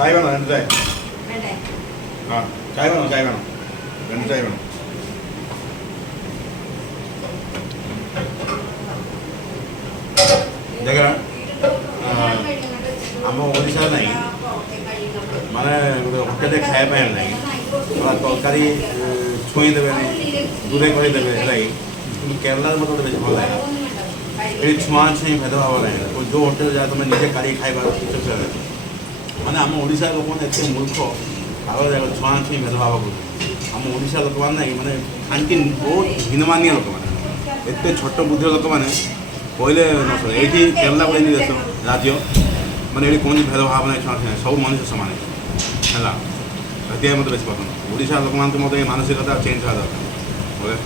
चाय बनो रेंडु चाय हाँ चाय बनो रेंडु चाय बनो देखा आम ओडिशा नहीं माने होटेल खाया नहीं तरकारी छुई देवे दूरे करदेवे केरला मत गोटे भल लगे ये छुआ छुई भेदभाव नहीं जो होटेल जा तुम निजे काढ़ी खाइबार माने आम ओडिशा लोक मैंने एत मूर्ख आगे छुआ छुई भेदभाव कर आम ओडिशा लोक मैंने माने खानकी बहुत हीनमानिया लोक मैंने एत छोट बुद्धि लोक मैंने पहले न ये केरला गोटे देश राज्य मैंने ये कौन भेदभाव नहीं छुआ छुई सब मनुष्य सामान है मत बेस पसंद ओडिशा लोक मतलब ये मानसिकता चेंज होगा दरकार बोले